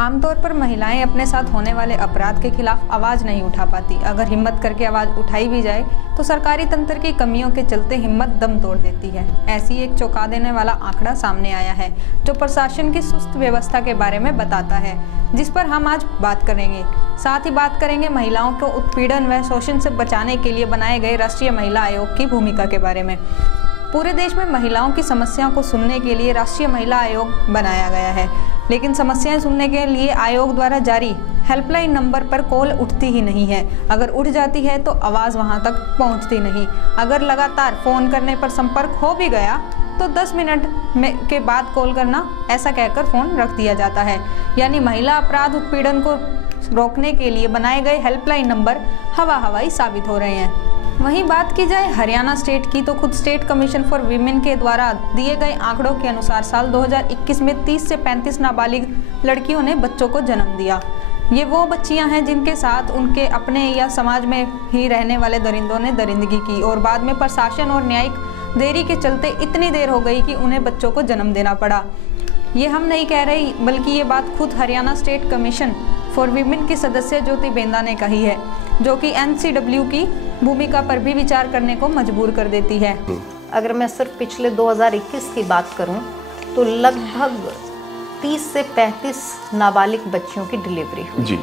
आमतौर पर महिलाएं अपने साथ होने वाले अपराध के खिलाफ आवाज़ नहीं उठा पाती। अगर हिम्मत करके आवाज़ उठाई भी जाए तो सरकारी तंत्र की कमियों के चलते हिम्मत दम तोड़ देती है। ऐसी एक चौंका देने वाला आंकड़ा सामने आया है जो प्रशासन की सुस्त व्यवस्था के बारे में बताता है, जिस पर हम आज बात करेंगे। साथ ही बात करेंगे महिलाओं को उत्पीड़न व शोषण से बचाने के लिए बनाए गए राष्ट्रीय महिला आयोग की भूमिका के बारे में। पूरे देश में महिलाओं की समस्याओं को सुनने के लिए राष्ट्रीय महिला आयोग बनाया गया है, लेकिन समस्याएं सुनने के लिए आयोग द्वारा जारी हेल्पलाइन नंबर पर कॉल उठती ही नहीं है। अगर उठ जाती है तो आवाज़ वहां तक पहुंचती नहीं। अगर लगातार फ़ोन करने पर संपर्क हो भी गया तो 10 मिनट के बाद कॉल करना, ऐसा कहकर फ़ोन रख दिया जाता है। यानी महिला अपराध उत्पीड़न को रोकने के लिए बनाए गए हेल्पलाइन नंबर हवाई साबित हो रहे हैं। वहीं बात की जाए हरियाणा स्टेट की, तो खुद स्टेट कमीशन फॉर वीमेन के द्वारा दिए गए आंकड़ों के अनुसार साल 2021 में 30 से 35 नाबालिग लड़कियों ने बच्चों को जन्म दिया। ये वो बच्चियां हैं जिनके साथ उनके अपने या समाज में ही रहने वाले दरिंदों ने दरिंदगी की और बाद में प्रशासन और न्यायिक देरी के चलते इतनी देर हो गई कि उन्हें बच्चों को जन्म देना पड़ा। ये हम नहीं कह रहे, बल्कि ये बात खुद Haryana state commission for women की सदस्य ज्योति बेंदा ने कही है, जो कि NCW की भूमिका पर भी विचार करने को मजबूर कर देती है। अगर मैं सिर्फ पिछले 2021 की बात करूं तो लगभग 30 से 35 नाबालिग बच्चियों की डिलीवरी हुई जी।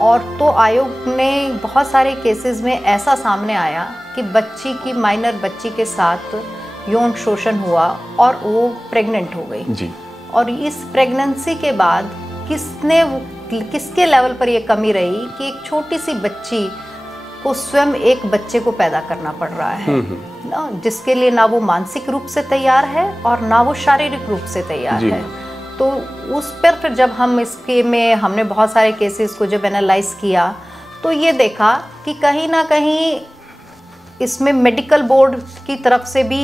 और तो आयोग ने बहुत सारे केसेस में ऐसा सामने आया कि माइनर बच्ची के साथ यौन शोषण हुआ और वो प्रेग्नेंट हो गई जी। और इस प्रेगनेंसी के बाद किसके लेवल पर ये कमी रही कि एक छोटी सी बच्ची को स्वयं एक बच्चे को पैदा करना पड़ रहा है ना, जिसके लिए ना वो मानसिक रूप से तैयार है और ना वो शारीरिक रूप से तैयार है। तो उस पर फिर जब हम हमने बहुत सारे केसेस को जब एनालाइज किया तो ये देखा कि कहीं ना कहीं इसमें मेडिकल बोर्ड की तरफ से भी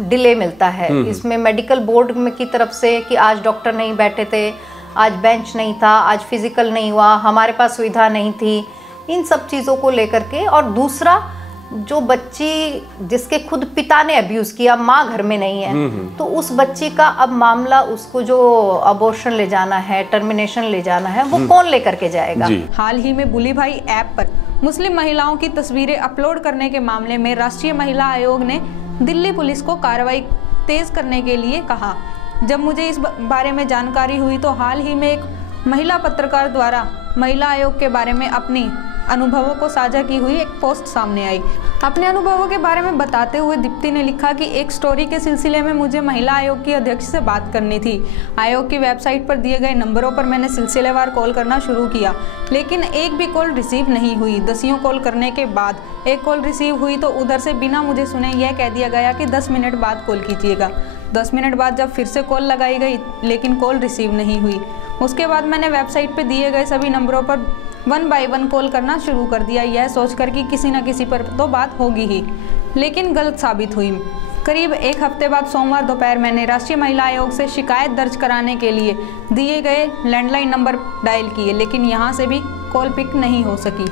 डिले मिलता है। इसमें मेडिकल बोर्ड की तरफ से कि आज डॉक्टर नहीं बैठे थे, आज बेंच नहीं था, आज फिजिकल नहीं हुआ, हमारे पास सुविधा नहीं थी, इन सब चीज़ों को लेकर के। और दूसरा, जो बच्ची जिसके खुद पिता ने अब्यूज़ किया, माँ घर में नहीं है, तो उस बच्ची का अब मामला, उसको जो अबॉर्शन ले जाना है, टर्मिनेशन ले जाना है, वो कौन लेकर के जाएगा। हाल ही में बुली भाई ऐप पर मुस्लिम महिलाओं की तस्वीरें अपलोड करने के मामले में राष्ट्रीय महिला आयोग ने दिल्ली पुलिस को कार्रवाई तेज करने के लिए कहा। जब मुझे इस बारे में जानकारी हुई तो हाल ही में एक महिला पत्रकार द्वारा महिला आयोग के बारे में अपनी अनुभवों को साझा की हुई एक पोस्ट सामने आई। अपने अनुभवों के बारे में बताते हुए दीप्ति ने लिखा कि एक स्टोरी के सिलसिले में मुझे महिला आयोग की अध्यक्ष से बात करनी थी। आयोग की वेबसाइट पर दिए गए नंबरों पर मैंने सिलसिलेवार कॉल करना शुरू किया, लेकिन एक भी कॉल रिसीव नहीं हुई। दसियों कॉल करने के बाद एक कॉल रिसीव हुई तो उधर से बिना मुझे सुने यह कह दिया गया कि 10 मिनट बाद कॉल कीजिएगा। 10 मिनट बाद जब फिर से कॉल लगाई गई, लेकिन कॉल रिसीव नहीं हुई। उसके बाद मैंने वेबसाइट पर दिए गए सभी नंबरों पर 1 बाय 1 कॉल करना शुरू कर दिया, यह सोचकर कि किसी न किसी पर तो बात होगी ही, लेकिन गलत साबित हुई। करीब एक हफ्ते बाद सोमवार दोपहर मैंने राष्ट्रीय महिला आयोग से शिकायत दर्ज कराने के लिए दिए गए लैंडलाइन नंबर डायल किए, लेकिन यहाँ से भी कॉल पिक नहीं हो सकी।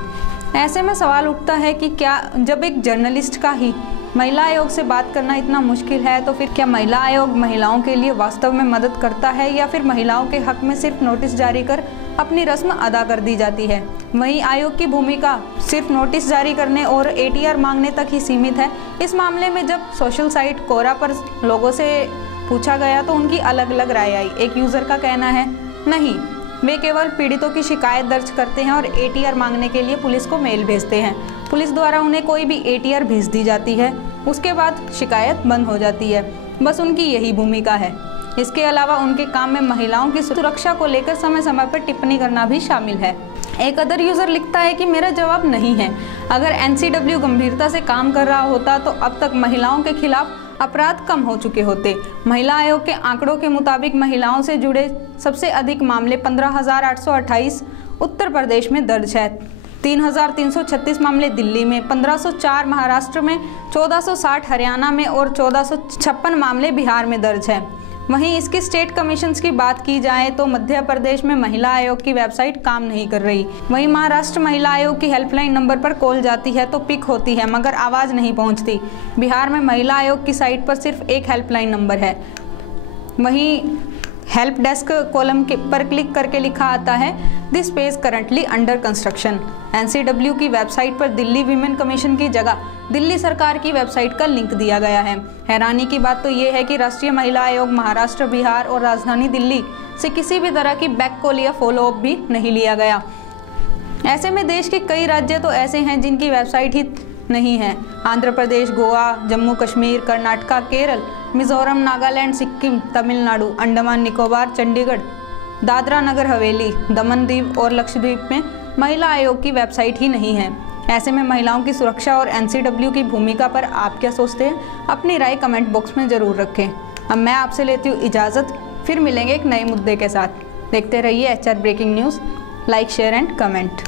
ऐसे में सवाल उठता है कि क्या जब एक जर्नलिस्ट का ही महिला आयोग से बात करना इतना मुश्किल है, तो फिर क्या महिला आयोग महिलाओं के लिए वास्तव में मदद करता है, या फिर महिलाओं के हक में सिर्फ नोटिस जारी कर अपनी रस्म अदा कर दी जाती है। वहीं आयोग की भूमिका सिर्फ नोटिस जारी करने और ATR मांगने तक ही सीमित है। इस मामले में जब सोशल साइट कोरा पर लोगों से पूछा गया तो उनकी अलग अलग राय आई। एक यूज़र का कहना है, नहीं, वे केवल पीड़ितों की शिकायत दर्ज करते हैं और ATR मांगने के लिए पुलिस को मेल भेजते हैं। पुलिस द्वारा उन्हें कोई भी ATR भेज दी जाती है, उसके बाद शिकायत बंद हो जाती है। बस उनकी यही भूमिका है। इसके अलावा उनके काम में महिलाओं की सुरक्षा को लेकर समय समय पर टिप्पणी करना भी शामिल है। एक अदर यूज़र लिखता है कि मेरा जवाब नहीं है। अगर NCW गंभीरता से काम कर रहा होता तो अब तक महिलाओं के खिलाफ अपराध कम हो चुके होते। महिला आयोग के आंकड़ों के मुताबिक महिलाओं से जुड़े सबसे अधिक मामले 15,828 उत्तर प्रदेश में दर्ज है, 3,336 मामले दिल्ली में, 1,504 महाराष्ट्र में, 1,460 हरियाणा में और 1,456 मामले बिहार में दर्ज है। वहीं इसकी स्टेट कमीशंस की बात की जाए तो मध्य प्रदेश में महिला आयोग की वेबसाइट काम नहीं कर रही। वहीं महाराष्ट्र महिला आयोग की हेल्पलाइन नंबर पर कॉल जाती है तो पिक होती है, मगर आवाज़ नहीं पहुंचती। बिहार में महिला आयोग की साइट पर सिर्फ एक हेल्पलाइन नंबर है। वहीं हेल्प डेस्क कॉलम पर क्लिक करके लिखा आता है this page currently under construction. NCW की वेबसाइट पर दिल्ली वीमेन कमीशन की जगह दिल्ली सरकार की वेबसाइट का लिंक दिया गया है। हैरानी की बात तो ये है कि राष्ट्रीय महिला आयोग महाराष्ट्र, बिहार और राजधानी दिल्ली से किसी भी तरह की बैक कॉल या फॉलोअप भी नहीं लिया गया। ऐसे में देश के कई राज्य तो ऐसे हैं जिनकी वेबसाइट ही नहीं है। आंध्र प्रदेश, गोवा, जम्मू कश्मीर, कर्नाटका, केरल, मिजोरम, नागालैंड, सिक्किम, तमिलनाडु, अंडमान निकोबार, चंडीगढ़, दादरा नगर हवेली, दमन दीव और लक्षद्वीप में महिला आयोग की वेबसाइट ही नहीं है। ऐसे में महिलाओं की सुरक्षा और एनसीडब्ल्यू की भूमिका पर आप क्या सोचते हैं? अपनी राय कमेंट बॉक्स में ज़रूर रखें। अब मैं आपसे लेती हूँ इजाज़त, फिर मिलेंगे एक नए मुद्दे के साथ। देखते रहिए HR breaking news. Like, share and comment.